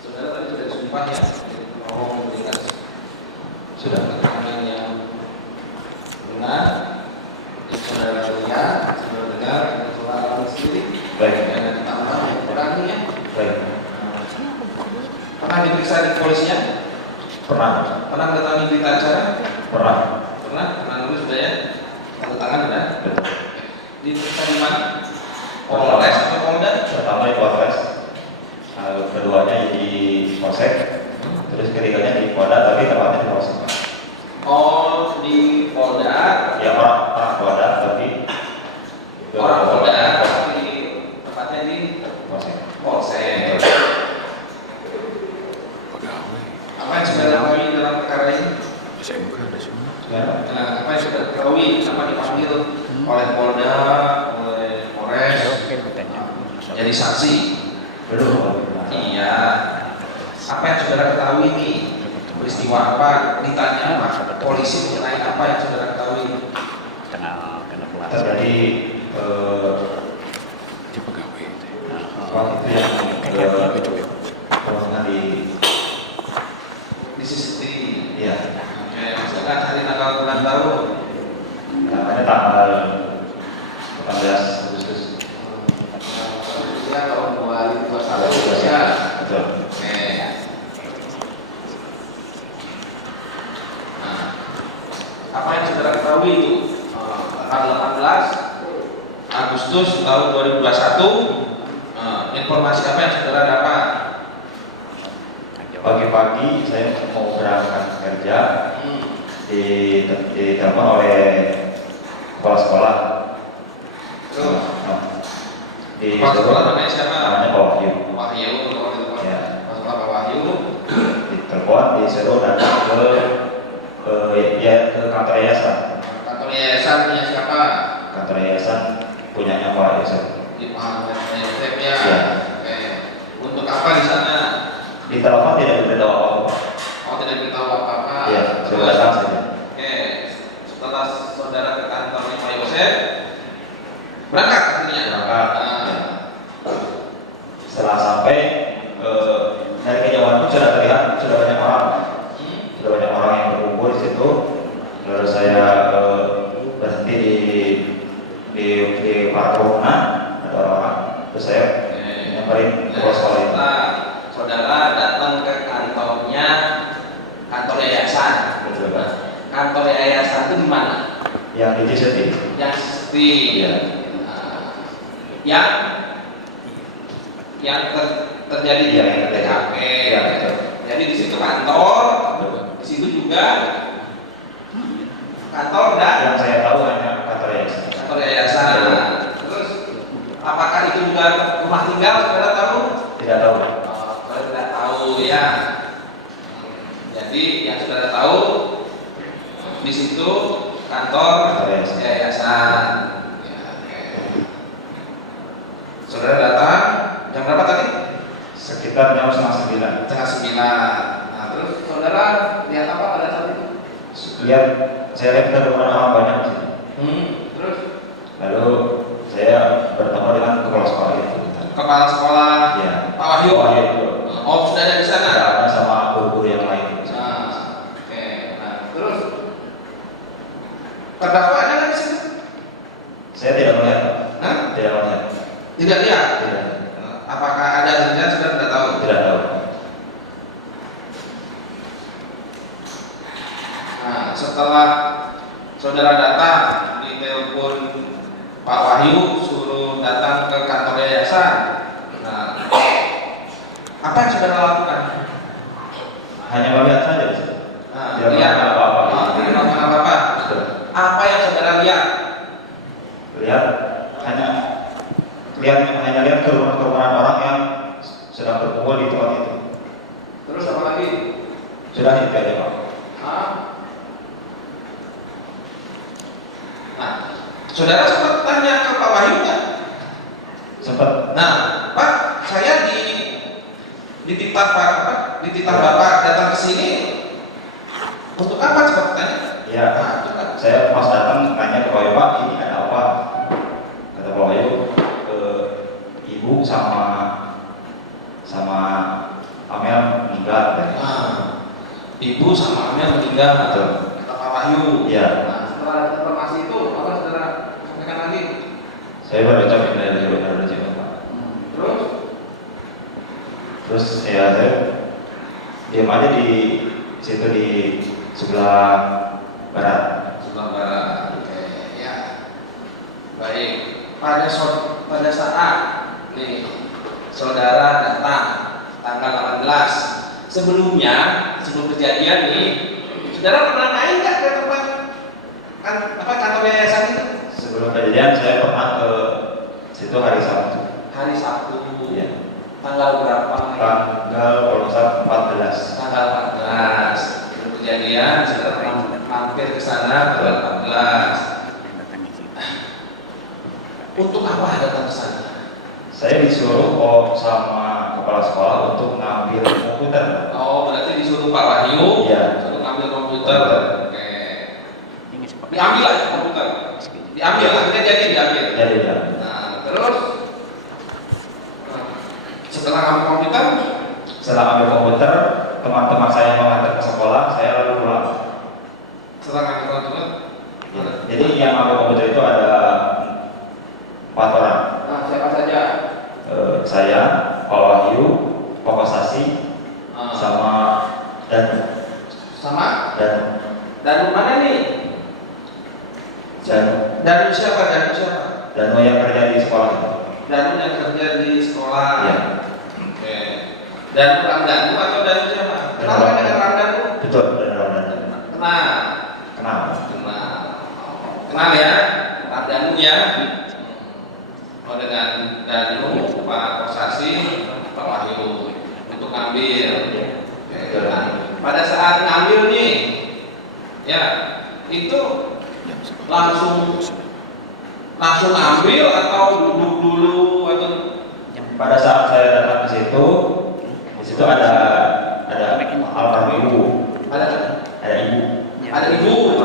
Saudara tadi sudah disumpah ya, mau memberikan sudah keterangan yang benar, yang saudara lihat, saudara dengar, dan saudara alami sendiri. Baik. Dan ditambah yang kurangi ya. Baik. Pernah diperiksa di kepolisian? Pernah. Pernah mendatangi berita acara? Pernah. Pernah? Pernah nulis sudah ya? Tanda tangan sudah? Diperiksa di mana? Polres atau Polda? Pertama di Polres, keduanya di Polsek, terus ketiganya di Polda, tapi tempatnya di Polsek. Oh, di Polda? Ya orang Polda, tapi Orang Polda, tapi tempatnya di Polsek. Polsek. Apa yang sudah diketahui dalam perkara ini? Nah, apa yang sudah diketahui sama dipanggil oleh Polda, oleh Polres, jadi saksi? Belum. Iya. Apa yang saudara ketahui nih? Peristiwa apa? Ditanya apa? Polisi mengenai apa yang saudara ketahui? Terjadi waktu itu yang ruangan di CCTV. ya Oke, misalkan hari tanggal bulan tahun. namanya tanggal 18 Agustus. Ya, tahun 2021 ya. Betul. Oke. Nah, apa yang saudara ketahui itu? Tanggal 18 Agustus tahun 2021. Informasi apa yang saudara dapat? Pagi-pagi saya mau berangkat kerja, ditelepon oleh kepala sekolah. Kepala sekolah namanya siapa? Namanya Pak Wahyu. Wahyu, Ya. Kepala sekolah Pak Wahyu. Ditelepon, disuruh datang ke kantor yayasan. Kantor yayasan punya siapa? Kantor yayasan punyanya Pak Yosef. Di Pak Yosef ya. Ya. Oke. Untuk apa di sana? Di telepon tidak diberitahu apa-apa. Oh, tidak beritahu apa-apa. Iya, sudah datang saja. Oke. Setelah saudara ke kantornya Pak Yosef, berangkat akhirnya. Berangkat. Ya. Setelah sampai dari kejauhan pun sudah terlihat sudah banyak orang. Sudah banyak orang yang berkumpul di situ. Lalu saya berhenti di parkirnya, ada orang. Terus saya nyamperin ke sekolah itu. Saudara datang ke kantornya, kantor yayasan. Betul, Pak. Kantor yayasan itu di mana? Yang di CCTV. Yang di Iya. yang terjadi di Iya, yang terjadi. TKP. Iya, betul. Jadi di situ kantor, di situ juga kantor dan Yang saya tahu hanya kantor yayasan. kantor yayasan. Terus apakah itu juga rumah tinggal? Saudara tahu? Tidak tahu. Saudara tidak tahu ya. Jadi yang saudara tahu di situ kantor yayasan. Ya, oke. Saudara datang jam berapa tadi? Sekitar jam 8:30. Setengah 9. Nah, terus saudara lihat apa pada saat itu? Saya lihat kerumunan orang banyak di sini. Terus Lalu saya bertemu dengan kepala sekolah itu. kepala sekolah Ya. Pak Wahyu. Wahyu itu. Oh, sudah ada di sana. Ada sama guru-guru yang lain. Nah, oke. Nah, terus terdakwa ada nggak di situ? Saya tidak melihat. Hah? Tidak melihat. Tidak lihat. Tidak. Apakah ada atau sudah tidak tahu? Tidak tahu. Nah, setelah saudara datang di telepon Pak Wahyu suruh datang ke kantor yayasan. Nah, apa yang saudara lakukan? Hanya melihat saja di situ. Nah, Tidak lihat melakukan apa-apa. Tidak melakukan apa-apa. Betul. Apa yang saudara lihat? Lihat hanya lihat kerumunan orang yang sedang berkumpul di tempat itu. Terus apa lagi? Sudah itu aja, Pak. Hah? Nah, saudara sempat tanya ke Pak Wahyu nggak? Sempat. Nah, Pak, saya dititah Pak, dititah Bapak datang ke sini untuk apa? Coba tanya. Ya. Nah, coba. Saya pas datang nanya ke Pak Wahyu, Pak, ini ada apa? Kata Pak Wahyu, ibu sama Amel meninggal. Ibu sama Amel meninggal. Betul. Kata Pak Wahyu. Iya. Nah, setelah informasi itu apa saudara sampaikan lagi? Saya baru ucapin dari Pak. Terus ya saya diam aja di situ di sebelah barat. Sebelah barat. Oke, ya. Baik. Pada saat nih saudara datang tanggal 18 sebelum kejadian nih, saudara pernah naik nggak ke tempat kantor yayasan itu? Sebelum kejadian saya pernah ke situ hari Sabtu. Hari Sabtu. Iya. Tanggal berapa? Tanggal kalau saya 14. Tanggal 14. Sebelum kejadian saudara mampir ke sana tanggal 14. Untuk apa datang ke sana? Saya disuruh sama kepala sekolah untuk ngambil komputer. Oh, berarti disuruh Pak Wahyu untuk ngambil komputer. Oke. Diambil aja komputer. Diambil, akhirnya jadi diambil. Jadi. Nah, terus setelah ngambil komputer, teman-teman saya mengantar ke sekolah, saya lalu pulang. setelah ngambil komputer, Jadi yang ngambil komputer itu ada 4 orang. nah, siapa saja? Saya, Pak Wahyu, Pak Kosasi, sama Dan mana nih? Dan siapa? Danu yang kerja di sekolah itu. Dan yang kerja di sekolah. Iya. Oke. Dan Ramdanu atau Dan siapa? Kenal kan dengan Ramdanu? Betul, Danu. Kenal ya, Ramdanu ya. Oh, dengan Danu, Pak Kosasi, Pak Wahyu untuk ngambil. Oke. Nah, pada saat ngambil nih, ya itu langsung ambil atau duduk dulu atau? Pada saat saya datang ke situ, di situ ada almarhum ibu. Ada ibu.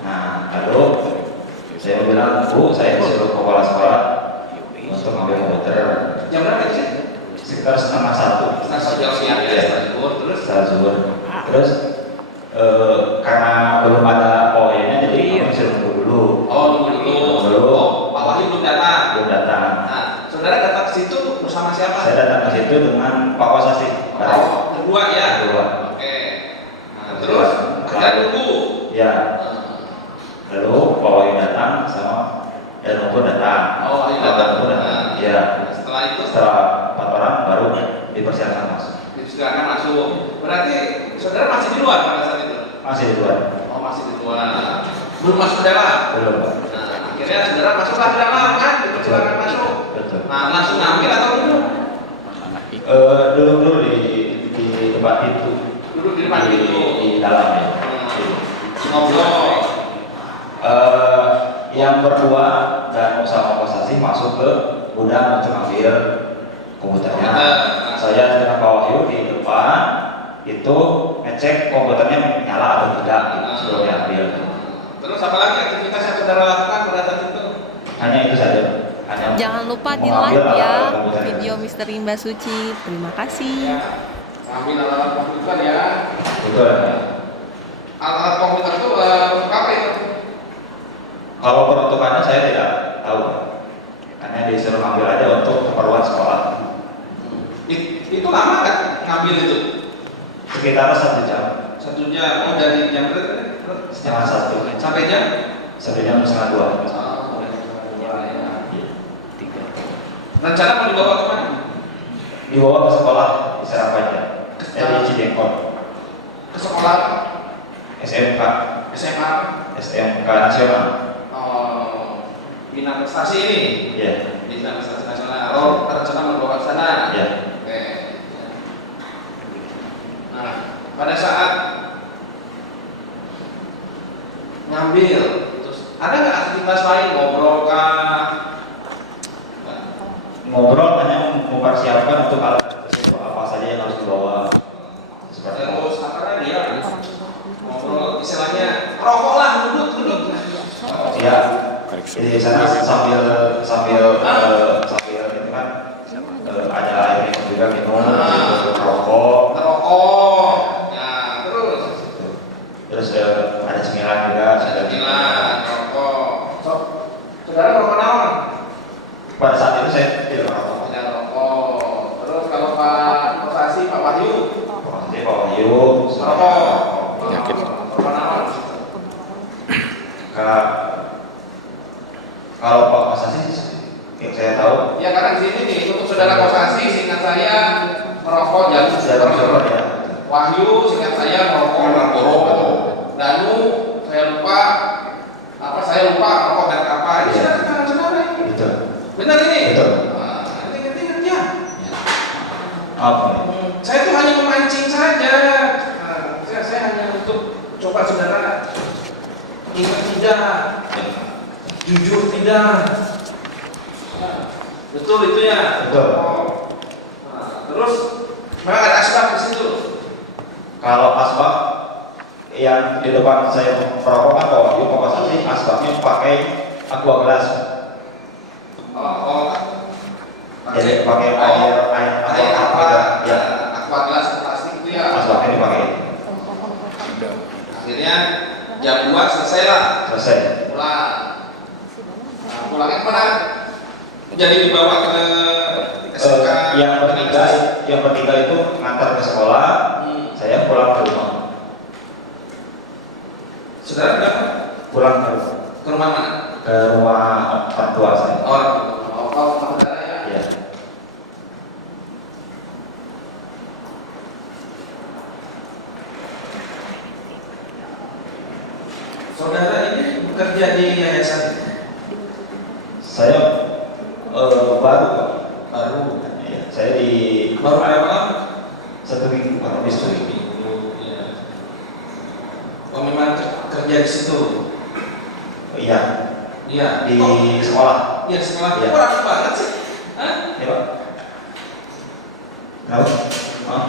Nah, lalu saya bilang, Bu, saya disuruh kepala sekolah untuk ambil komputer. Jam berapa sih? Sekitar setengah satu. Setelah zuhur. Terus karena belum ada poinnya, jadi kami suruh nunggu dulu. Nunggu dulu. Pak Wahyu belum datang. Nah, saudara datang ke situ bersama siapa? Saya datang ke situ dengan Pak Kosasi. Berdua ya. Oke. Nah, terus ada nunggu. Ya. Lalu Pak Wahyu datang sama Danu pun datang. Wahyu datang. Ya. Setelah 4 orang baru dipersilakan masuk. Berarti saudara masih di luar pada saat itu? Masih di luar. Masih di luar. Belum masuk ke dalam? Belum, Pak. Nah, akhirnya saudara masuklah ke dalam kan? Dipersilakan masuk. Betul. Nah, langsung ngambil atau duduk? Duduk dulu di tempat itu. Duduk di depan pintu. Di dalam ya. Ngobrol. Yang berdua dan sama Kosasi masuk ke gudang untuk ambil komputernya. Saya dengan Pak Wahyu di depan itu ngecek komputernya nyala atau tidak sebelum diambil. Terus apa lagi aktivitas yang saudara lakukan pada saat itu? Hanya itu saja. Jangan lupa di like ya video Misteri Mbak Suci. Terima kasih. Ambil alat komputer ya. Betul. Alat komputer itu apa itu? Kalau peruntukannya saya tidak tahu. Hanya disuruh ambil aja untuk keperluan sekolah. Itu lama kan ngambil itu? Sekitar 1 jam. 1 jam. Oh, dari jam berapa? Setengah 1 sampai jam? Sampai jam setengah 2. Rencana mau dibawa kemana? Dibawa ke sekolah di Serapaja. Di Cidengkor. Ke sekolah SMK nasional. Bina prestasi ini? Iya. Bina prestasi nasional. Rencana mau dibawa ke sana? Iya. Oke. Nah, pada saat ngambil, terus ada nggak aktivitas lain, ngobrol kah? Ngobrol hanya mempersiapkan untuk alat tersebut apa saja yang harus dibawa. Seperti itu. Terus apa lagi ya? Ngobrol istilahnya rokok lah, duduk. Iya. Di sana sambil saya tidak merokok. Tidak merokok. Terus kalau Pak Kosasi, Pak Wahyu, Jadi Pak Wahyu merokok. penyakit. Merokok apa? Kalau Pak Kosasi yang saya tahu, Ya karena di sini nih untuk saudara Kosasi, seingat saya merokok jarum jarum ya. Wahyu, seingat saya merokok Marlboro. Danu, saya lupa rokok dan apa. Ini saudara ini. Betul. Benar ini? Betul. Nah, ingat ya. Apa? Saya tuh hanya memancing saja. Nah, saya hanya untuk coba saudara ingat tidak, jujur tidak. Nah, betul itu ya. Betul. Nah, terus memang ada asbak di situ. Kalau asbak yang di depan saya merokok kan Pak Wahyu, Pak Kosasi asbaknya pakai aqua gelas. Jadi pakai air apa? Ya. Aqua gelas plastik itu ya. Asbaknya dipakai. Akhirnya jam 2 selesai lah. Selesai. Pulang. Nah, pulangnya kemana? Jadi dibawa ke SMK. Yang bertiga itu ngantar ke sekolah. Saya pulang ke rumah. Saudara berapa? Pulang Ke rumah mana? ke rumah orang tua saya. Rumah saudara ya. Iya. Saudara ini bekerja di yayasan? Saya baru Pak. Baru. Ya, saya di Baru berapa lama? 1 minggu Pak, habis 1 minggu. Iya. Oh memang kerja di situ? Iya, Iya. di sekolah. Iya sekolah. Iya. Kok rapi banget sih? Hah? Ya Pak. Kenapa? Hah?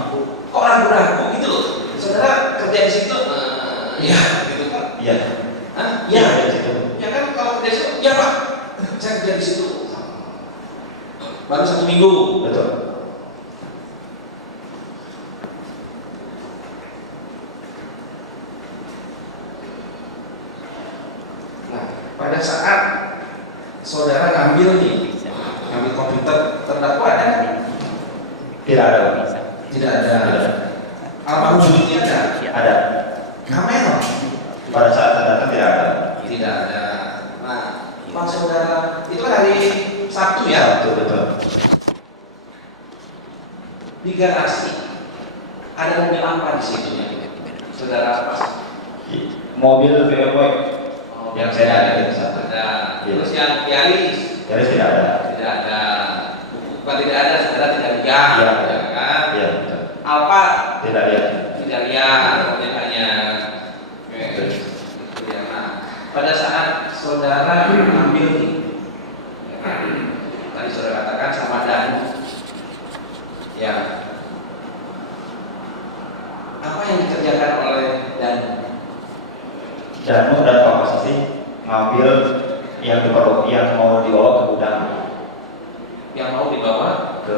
Kok ragu-ragu gitu loh? Saudara kerja di situ? Iya, gitu kan? Iya. Hah? Iya, Iya. di situ. Ya kan kalau kerja di situ? Iya Pak. Saya kerja di situ. Baru 1 minggu. Betul. Nah, pada saat saudara ngambil komputer terdakwa ada? Tidak ada Pak. Tidak ada. Almarhum Zulkifli ada? Ada. Kamera? Pada saat saya datang tidak ada. Tidak ada. Nah, Pak saudara itu kan hari Sabtu ya? Betul. Di garasi ada mobil apa di situ ya? Saudara pas? Mobil BMW yang saya ada di sana. Ada. Iya. Terus yang Yaris? Yaris tidak ada. Tidak ada. Bukan tidak ada, saudara tidak lihat. Iya. Ya kan? Iya, betul. Alfa? Tidak lihat. Tidak lihat. Hanya. Oke. Ya, nah, pada saat saudara ambil nih, ya kan? Tadi saudara katakan sama Danu. Ya. Apa yang dikerjakan oleh Danu? Danu dan Pak Kosasi ngambil yang mau dibawa ke gudang, Yang mau dibawa ke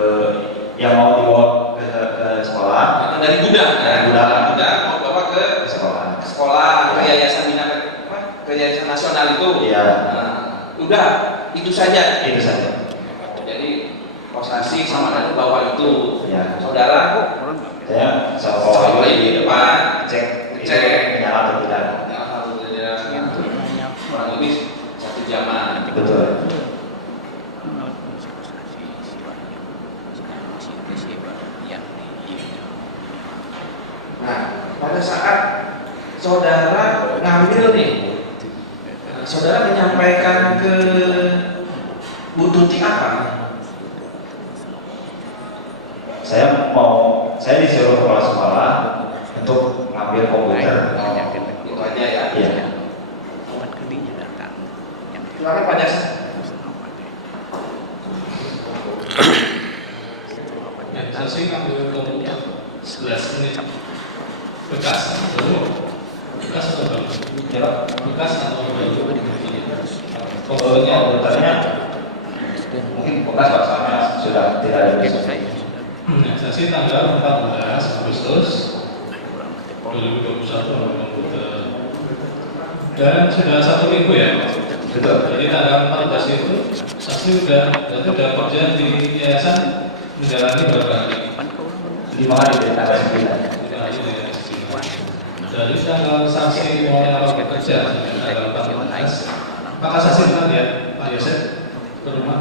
sekolah. dari gudang kan? Gudang. Mau bawa ke Ke sekolah. sekolah, ke yayasan ke yayasan nasional itu. Iya. Nah, udah itu saja. Itu saja. Jadi Kosasi sama Danu bawa itu. Ya. Saudara Saya sama Pak Sama Wahyu di depan. cek Cek. menyala atau tidak. alhamdulillah kurang lebih 1 jaman. Betul. Nah, pada saat saudara ngambil nih, saudara menyampaikan ke Bu Tuti apa? Saya disuruh kepala sekolah untuk ngambil komputer. Itu aja ya. Iya. Silakan Pak Jasa. Saya sih ngambil komputer 11 menit. Bekas atau baru? Bekas atau baru? Komputernya mungkin bekas bahasanya sudah tidak ada di sana. Saya sih tanggal 14 Agustus 2021 komputer. Dan sudah 1 minggu ya. Betul. Jadi tanggal 14 itu saksi berarti udah kerja di yayasan menjalani berapa hari? 5 hari dari tanggal 9. Dari tanggal saksi mulai awal bekerja sampai tanggal 14, apakah saksi pernah lihat Pak Yosef ke rumah?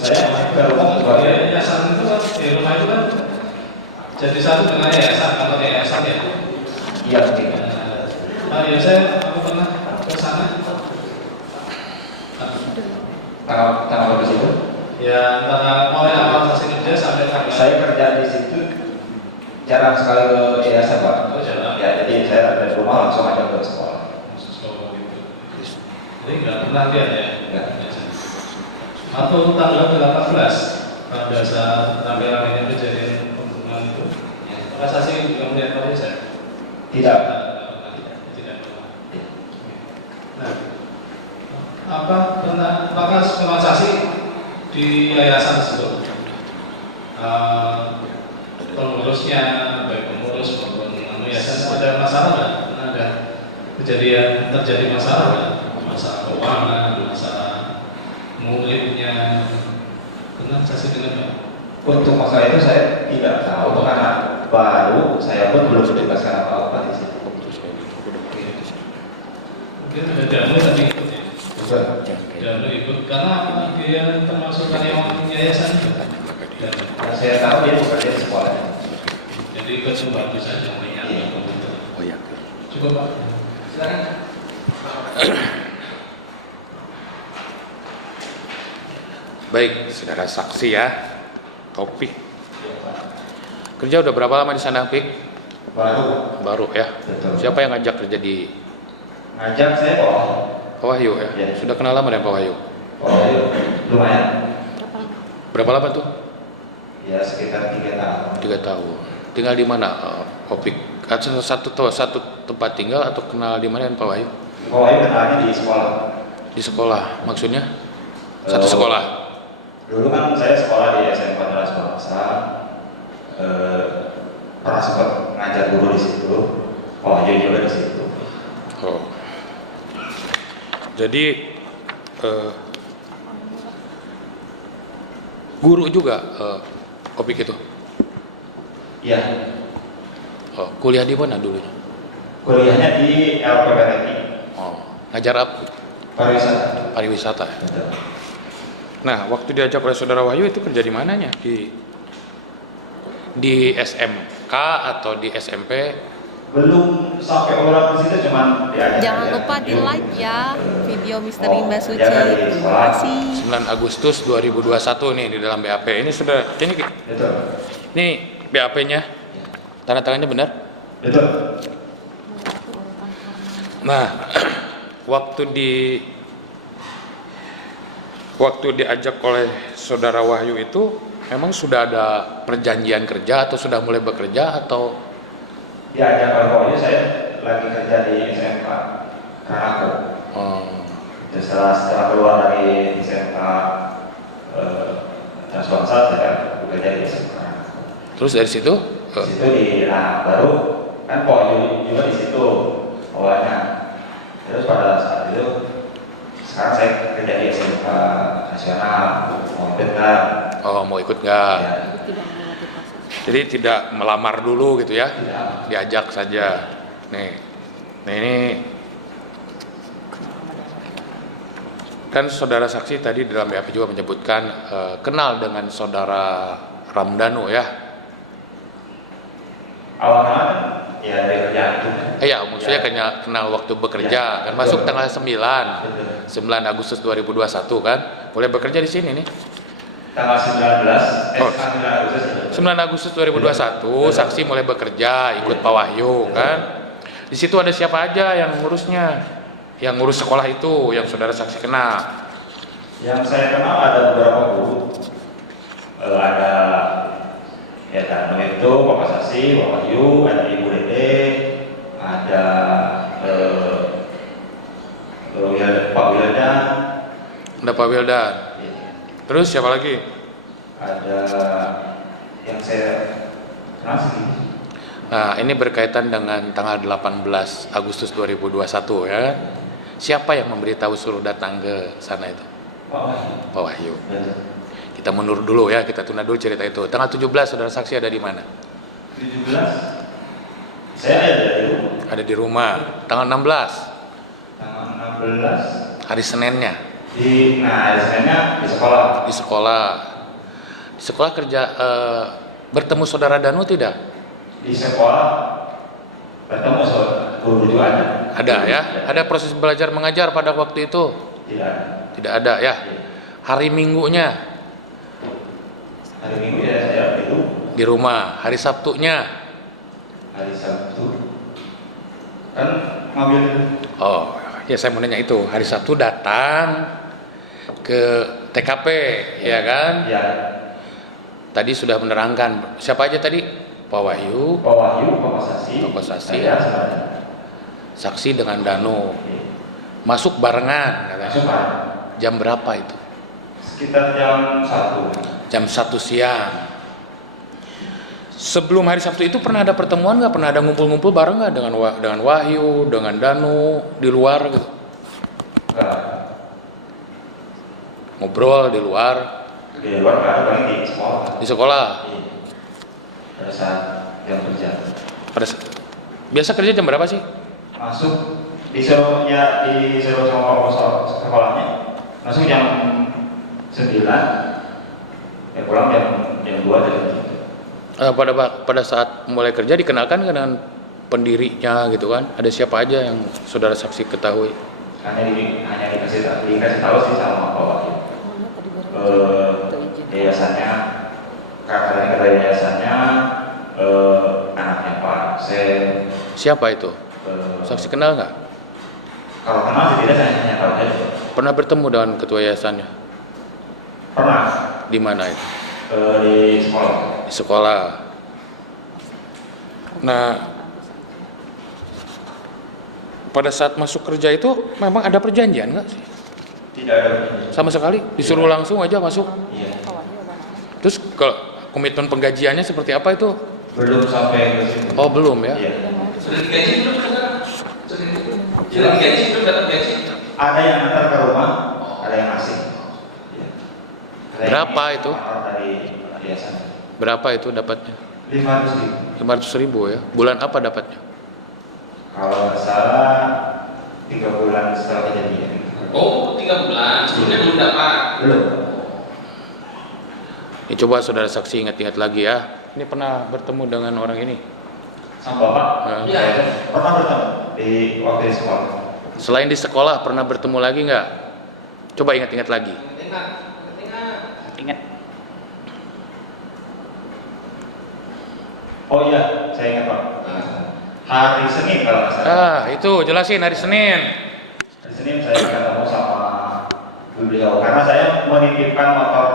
Saya ke rumah Yayasan itu kan, di rumah itu kan jadi satu dengan yayasan, kalau yayasan ya. iya mungkin. Pak Yosef, aku pernah ke sana. Tanggal berapa situ? Ya, antara mulai awal saksi kerja sampai tanggal. Saya kerja di situ jarang sekali ke yayasan, Pak. Oh, jarang. Ya, jadi saya dari rumah langsung aja ke sekolah. Oh, gitu. Jadi nggak pernah lihat ya? Nggak. Atau tanggal 18 pada saat rame-ramenya kejadian pembunuhan itu, apakah saksi juga melihat Pak Yosef? Tidak. Tidak pernah. Nah, apakah memang saksi di yayasan tersebut pengurusnya, baik pengurus maupun yayasan ada masalah nggak? Ada kejadian terjadi masalah nggak? Masalah keuangan, masalah muridnya, pernah saksi dengar nggak? Untuk masalah itu saya tidak tahu karena baru saya pun belum ditugaskan apa-apa di situ. Mungkin ada Danu tadi ikut ya? Betul. Danu ikut karena dia termasuk karyawan yayasan juga. Danu. Yang saya tahu dia bekerja di sekolah. Jadi ikut membantu saja. Iya. Oh ya. Coba Pak. Silakan. Baik, saudara saksi ya. Topik. Kerja udah berapa lama di sana, Pik? Baru. Baru ya. Betul. Siapa yang ngajak kerja di Ngajak saya kok. Pak Wahyu ya? Iya. Sudah kenal lama dengan Pak Wahyu? Oh, iya. Lumayan. Berapa lama tuh? Ya sekitar 3 tahun. 3 tahun. Tinggal di mana, Opik? Satu tempat tinggal atau kenal di mana dengan Pak Wahyu? Oh, iya kenalnya di sekolah. Di sekolah, maksudnya? Satu sekolah? Dulu kan saya sekolah di SMK Teras Bangsa. Pernah sempat ngajar guru di situ. Oh, iya juga di situ. Oh. Jadi guru juga Opik itu? Iya. Oh, kuliah di mana dulunya? Kuliahnya di LPPTI. Oh, ngajar apa? Pariwisata. Pariwisata ya? Betul. Nah, waktu diajak oleh saudara Wahyu itu kerja di mananya? Di SMK atau di SMP? Belum sampai orang ke situ, cuman diajak. Jangan aja. lupa di like ya video Misteri Oh, Mbak Suci. jangan di Terima sekolah. kasih. 9 Agustus 2021 nih di dalam BAP. Ini sudah, Betul. ini BAP-nya. Tanda tangannya benar? Betul. Nah, waktu diajak oleh saudara Wahyu itu memang sudah ada perjanjian kerja atau sudah mulai bekerja atau Diajak oleh Wahyu, saya lagi kerja di SMK Karako. Setelah keluar dari SMK Teras Bangsa, saya bekerja di SMK Karako. terus dari situ Di situ baru kan Wahyu juga di situ awalnya. Terus pada saat itu sekarang saya kerja di SMK Nasional, mau benar. mau ikut nggak? Ya, Jadi tidak melamar dulu gitu ya? tidak. Diajak saja. Nih ini kan saudara saksi tadi dalam BAP juga menyebutkan kenal dengan saudara Ramdhanu ya? Awalnya ya dari kerjaan itu. Ya, maksudnya kenal waktu bekerja kan masuk tanggal 9 Agustus 2021 kan? Boleh bekerja di sini nih. Tanggal 19 Oh. 9 Agustus. 9 Agustus 2021 saksi mulai bekerja ikut Pak Wahyu kan? Di situ ada siapa aja yang ngurusnya? Yang ngurus sekolah itu yang saudara saksi kenal? Yang saya kenal ada beberapa guru. Ada ya Danu itu, Bapak Sasi, Bapak Wahyu, ada Ibu Dede, ada Pak Wildan. Ada Pak Wildan. Terus siapa lagi? Ada yang saya kenal sih. Nah, ini berkaitan dengan tanggal 18 Agustus 2021 ya. Siapa yang memberitahu suruh datang ke sana itu? Pak Wahyu. Pak Wahyu. Ya. Kita mundur dulu ya, kita tunda dulu cerita itu. Tanggal 17 saudara saksi ada di mana? 17 saya ada di rumah. Ada di rumah. Tanggal 16 Tanggal 16 hari Seninnya hari Seninnya di sekolah. di sekolah. Di sekolah kerja bertemu saudara Danu tidak? Di sekolah bertemu guru juga ada. Ada ya? Ada proses belajar mengajar pada waktu itu? Tidak. Tidak ada ya? Hari Minggunya Hari Minggu ya saya itu. di rumah. Hari Sabtunya? Hari Sabtu kan ngambil Oh, ya saya mau nanya itu. Hari Sabtu datang ke TKP, ya kan? ya Tadi sudah menerangkan. Siapa aja tadi? Pak Wahyu, Pak Wahyu, Pak Sasi, Pak Sasi. saya sebenarnya. saksi dengan Danu. Masuk barengan katanya. Masuk Pak. Jam berapa itu? Sekitar jam 1. Jam 1 siang. Sebelum hari Sabtu itu pernah ada pertemuan nggak? Pernah ada ngumpul-ngumpul bareng nggak dengan Wahyu, dengan Danu di luar gitu? Enggak. Ngobrol di luar Di luar nggak ada, paling di sekolah. di sekolah. Iya. Pada saat jam kerja. Biasa kerja jam berapa sih? Masuk disuruh sama Pak sekolahnya. Masuk jam 9. Ya pulang jam 2 jam 3. Pada saat mulai kerja dikenalkan dengan pendirinya gitu kan? Ada siapa aja yang saudara saksi ketahui? Hanya dikasih tahu sih sama Pak Wahyu. Yayasannya, kata yayasannya anaknya Pak Sen. Siapa itu? Saksi kenal nggak? Kalau kenal sih tidak, saya hanya tahu aja. Pernah bertemu dengan ketua yayasannya? Pernah Di mana itu? di sekolah. Di sekolah. Nah, pada saat masuk kerja itu memang ada perjanjian nggak sih? Tidak ada. Sama sekali? Disuruh langsung aja masuk? Iya. Terus kalau komitmen penggajiannya seperti apa itu? Belum sampai ke situ. Oh belum ya? Iya. Sudah digaji belum sekarang? Sudah digaji belum, dapat gaji? Ada yang antar ke rumah, ada yang ngasih. Iya. Ada yang Berapa itu? Dari yayasan. Berapa itu dapatnya? 500.000. 500.000 ya? Bulan apa dapatnya? Kalau nggak salah 3 bulan setelah kejadian. Oh, 3 bulan. Sebelumnya belum dapat. Belum. Ini coba saudara saksi ingat-ingat lagi ya. Ini pernah bertemu dengan orang ini? Sama Bapak? Nah. Iya. Pernah bertemu di waktu di sekolah. Selain di sekolah pernah bertemu lagi nggak? Coba ingat-ingat lagi. Ingat. Oh iya, saya ingat Pak. Hari Senin kalau nggak salah. Itu jelasin hari Senin. Hari Senin saya ketemu sama beliau karena saya menitipkan motor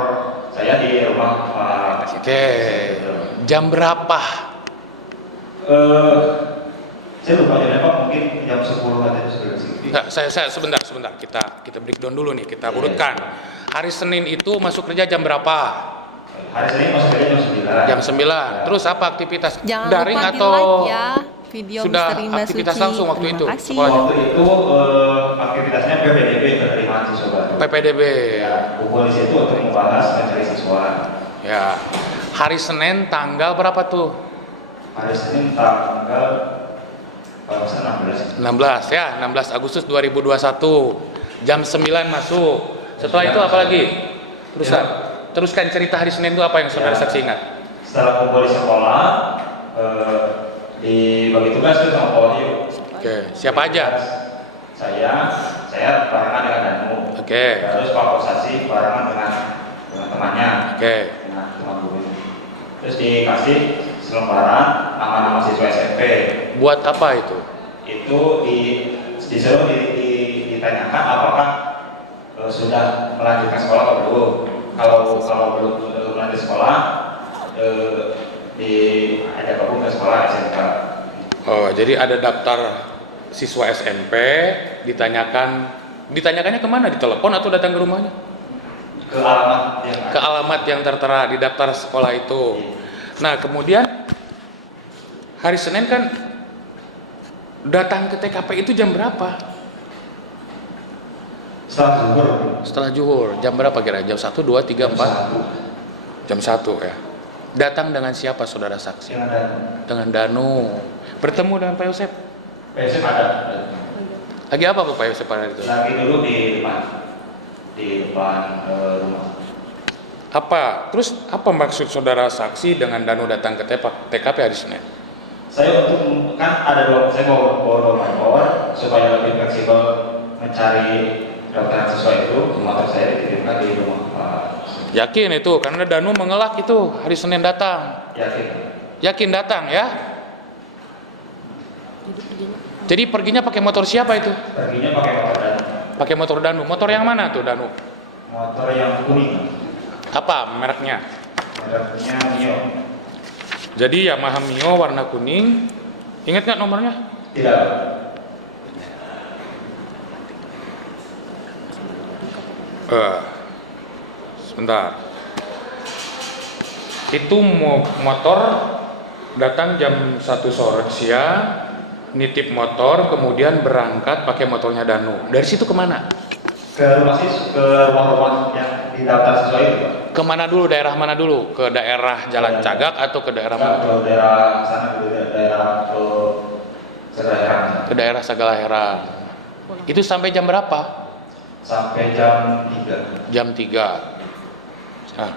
saya di rumah Pak. Oke. Jam berapa? Saya lupa jamnya Pak, mungkin jam 10 atau jam 11. Enggak, saya sebentar. Kita breakdown dulu nih, kita urutkan. Hari Senin itu masuk kerja jam berapa? Hari Senin masuk kerja jam 9. Jam 9. Terus apa aktivitas? Jangan Daring lupa atau di-like ya video sudah Misteri Mbak aktivitas Suci. langsung waktu Terima itu? kasih. Sekolahnya? Waktu itu aktivitasnya PPDB, penerimaan siswa baru. PPDB. Ya, kumpul di situ untuk membahas mencari siswa. Ya. Hari Senin tanggal berapa tuh? Hari Senin tanggal kalau nggak salah 16. 16 ya, 16 Agustus 2021. Jam 9 masuk. Setelah itu apa lagi? Teruskan cerita hari Senin itu apa yang saudara saksi ingat? Setelah kumpul di sekolah, dibagi tugas tuh sama Pak Wahyu. Oke, siapa aja? Saya barengan dengan Danu. Oke. Terus Pak Kosasi barengan dengan temannya. Oke. Dengan teman guru. Terus dikasih selembaran nama-nama siswa SMP. Buat apa itu? Itu disuruh ditanyakan apakah sudah melanjutkan sekolah atau belum. Kalau belum lanjut sekolah, diajak gabung ke sekolah SMK. Oh, jadi ada daftar siswa SMP, ditanyakannya kemana? Di telepon atau datang ke rumahnya? Ke alamat Yang tertera di daftar sekolah itu. Nah, kemudian hari Senin kan datang ke TKP itu jam berapa? Setelah zuhur. Setelah zuhur, jam berapa kira? Jam 1, 2, 3, 4? Jam 1 ya. Datang dengan siapa saudara saksi? Dengan Danu. Dengan Danu. Bertemu dengan Pak Yosep? Pak Yosep ada. Lagi apa Pak Yosep pada itu? Lagi dulu di depan rumah. Apa? Terus apa maksud saudara saksi dengan Danu datang ke TKP hari Senin? Saya kan ada saya bawa dua motor supaya lebih fleksibel mencari dokter sesuai itu. Motor saya dikirimkan di rumah Pak. Yakin itu? Karena Danu mengelak itu hari Senin datang. Yakin. Yakin datang ya? Jadi perginya pakai motor siapa itu? Perginya pakai motor Danu. Pakai motor Danu. Motor yang mana tuh Danu? Motor yang kuning. Apa mereknya? Mereknya Mio. Jadi Yamaha Mio warna kuning. Ingat nggak nomornya? Tidak. Sebentar. Itu motor datang jam 1 sore siang, nitip motor, kemudian berangkat pakai motornya Danu. Dari situ kemana? Ke rumah-rumah yang didaftar sesuai itu, Pak. Kemana dulu? Daerah mana dulu? Ke daerah Jalan Cagak atau ke daerah mana? Ke daerah sana, ke daerah Segala Heran. Ke daerah Segala Heran. Itu sampai jam berapa? Sampai jam 3. Jam 3. Nah.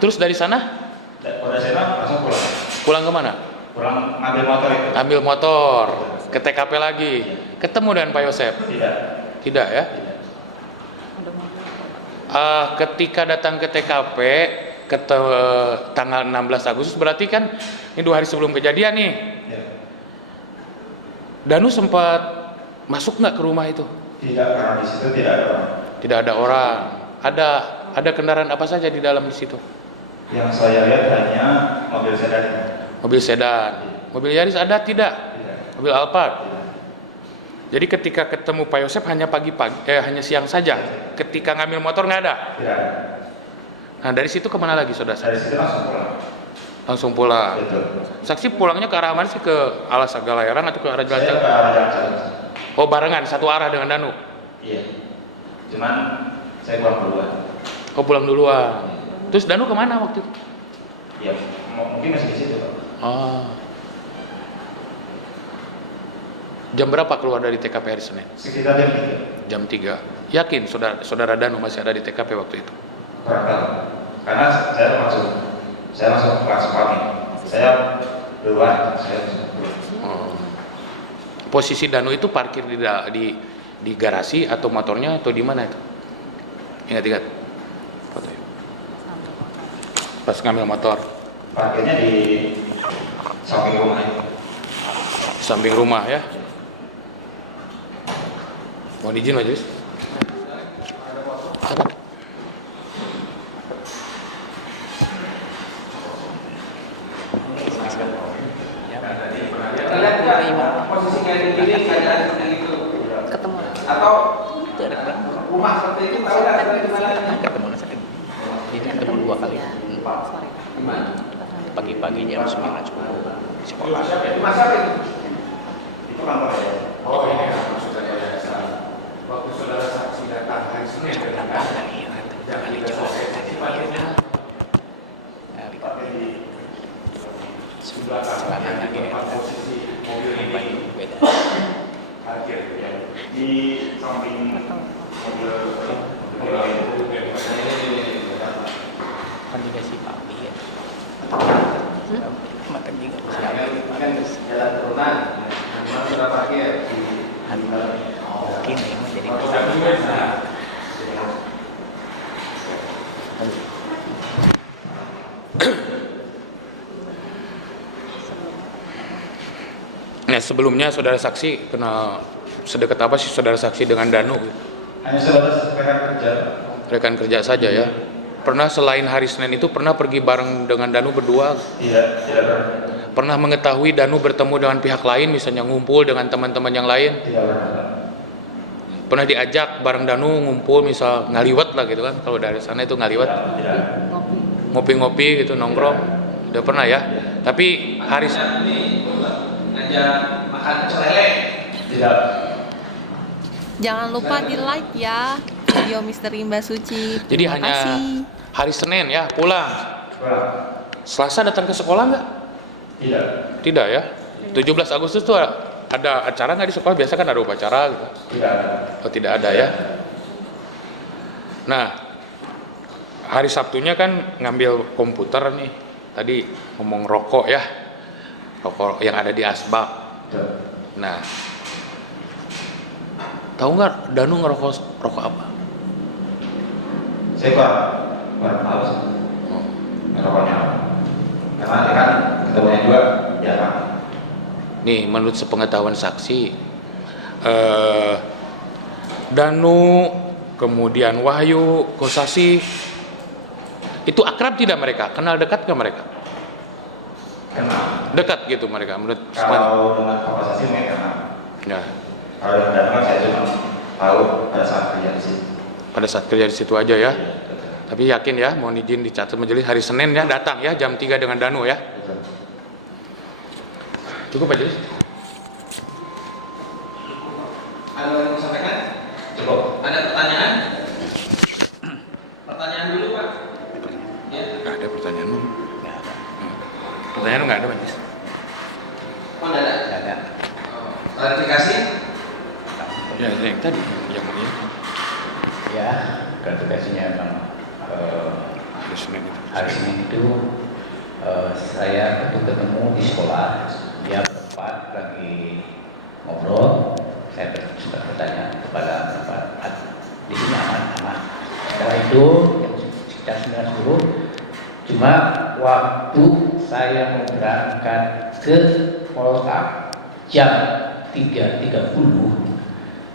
Terus dari sana? Udah sana langsung pulang. Pulang kemana? Pulang ambil motor itu. Ambil motor. Ke TKP lagi. Ketemu dengan Pak Yosep? Tidak. Tidak ya? Ketika datang ke TKP tanggal 16 Agustus berarti kan ini 2 hari sebelum kejadian nih. Ya. Danu sempat masuk nggak ke rumah itu? Tidak, karena di situ tidak ada orang. Tidak ada orang. Ada kendaraan apa saja di dalam di situ? Yang saya lihat hanya mobil sedan. Mobil sedan. Mobil Yaris ada tidak? Tidak. Mobil Alphard. Tidak. Jadi ketika ketemu Pak Yosep hanya pagi-pagi, hanya siang saja. Ketika ngambil motor nggak ada. Tidak. Nah dari situ kemana lagi saudara? Dari situ langsung pulang. Langsung pulang. Betul. Saksi pulangnya ke arah mana sih? Ke arah Segala Heran atau ke arah Jalan Saya Cagak? ke arah Jalan Cagak. Oh barengan, satu arah dengan Danu. Iya. Cuman saya pulang duluan. Oh pulang duluan. Terus Danu kemana waktu itu? Ya, mungkin masih di situ, Pak. Oh. Jam berapa keluar dari TKP hari Senin? Sekitar jam 3. Jam 3. Yakin saudara Danu masih ada di TKP waktu itu? Kurang tahu. Karena saya langsung pamit. Saya duluan, saya langsung duluan. Oh. Posisi Danu itu parkir di garasi atau motornya atau di mana itu? Ingat foto ya. Pas ngambil motor Parkirnya di samping rumah itu. di samping rumah ya. Mohon izin majelis. Apa? Posisi kayak gini keadaan seperti itu. Ketemu. Atau rumah seperti itu tahu nggak di mana? Ketemu sakit. Jadi ketemu 2 kali. Gimana? Pagi-pagi jam 9 10 sekolah. Masa itu? Itu kantor saya. Oh ini ya maksudnya waktu saudara saksi datang hari Senin jangan dicoba sebelah kanan di tempat posisi mobil ini Beda. parkir ya Di samping mobil Kan juga si Papi ya. Makan juga. Kan jalan turunan. Mana sudah parkir? Mungkin ya mau jadi Nah sebelumnya saudara saksi kenal sedekat apa sih saudara saksi dengan Danu? hanya saudara rekan kerja. Rekan kerja saja ya. Pernah selain hari Senin itu pernah pergi bareng dengan Danu berdua? Tidak pernah. Pernah mengetahui Danu bertemu dengan pihak lain misalnya ngumpul dengan teman-teman yang lain? Tidak pernah. Pernah diajak bareng Danu ngumpul misal ngaliwat lah gitu kan? Kalau dari sana itu ngaliwat, Tidak. ngopi-ngopi gitu nongkrong. Udah pernah ya? Tapi hari Ini ngajak makan pecel lele. Tidak. Jangan lupa di like ya video Misteri Mbak Suci. Jadi Terima hanya kasih. hari Senin ya pulang. Selasa datang ke sekolah nggak? Tidak. Tidak ya. 17 Agustus tuh ada acara nggak di sekolah? Biasa kan ada upacara gitu. Tidak ada. Oh tidak ada ya. Nah, hari Sabtunya kan ngambil komputer nih. Tadi ngomong rokok ya. Rokok yang ada di asbak. Nah, tahu nggak Danu ngerokok rokok apa? Saya kurang tahu sih. Oh. Rokoknya apa. Karena dia kan ketemunya juga jarang. Nih, menurut sepengetahuan saksi, Danu, kemudian Wahyu, Kosasi, itu akrab tidak mereka? Kenal dekat nggak mereka? Kenal. Dekat gitu mereka menurut Kalau dengan kapasitas mungkin kenal. ya, Kalau dengan datang saya cuma tahu pada saat kerja di sini. pada saat kerja di situ aja ya. Tapi yakin ya, mohon izin dicatat majelis hari Senin ya, datang ya jam 3 dengan Danu ya. Cukup majelis? Ada yang mau sampaikan? Cukup. Ada pertanyaan? Pertanyaan dulu Pak. Ya. Nggak ada pertanyaan. Pertanyaan nggak ada majelis. Oh, ada. Nggak ada. Klarifikasi? Ya, yang tadi yang ini Ya, klarifikasinya memang hari Senin itu. hari Senin itu saya ketemu di sekolah. Dia berempat lagi ngobrol. Saya sempat bertanya kepada berempat, di sini aman-aman. Setelah itu jam sekitar 9:10, cuma waktu saya mau berangkat ke Polta jam 3.30,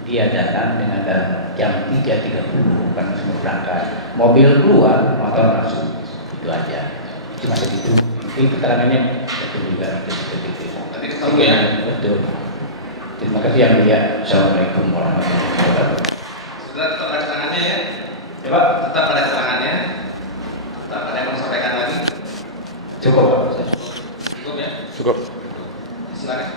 dia datang dengan jam 3.30 kan semua berangkat. Mobil keluar, motor masuk, itu aja. Cuma begitu. Ini keterangannya betul juga. Tadi ketemu ya? Betul. Terima kasih yang mulia. Assalamualaikum warahmatullahi wabarakatuh. Sudah tetap ada keterangannya ya? Coba. Tetap ada keterangannya? Tetap ada yang mau sampaikan lagi? Cukup. Cukup ya? Cukup. Silakan.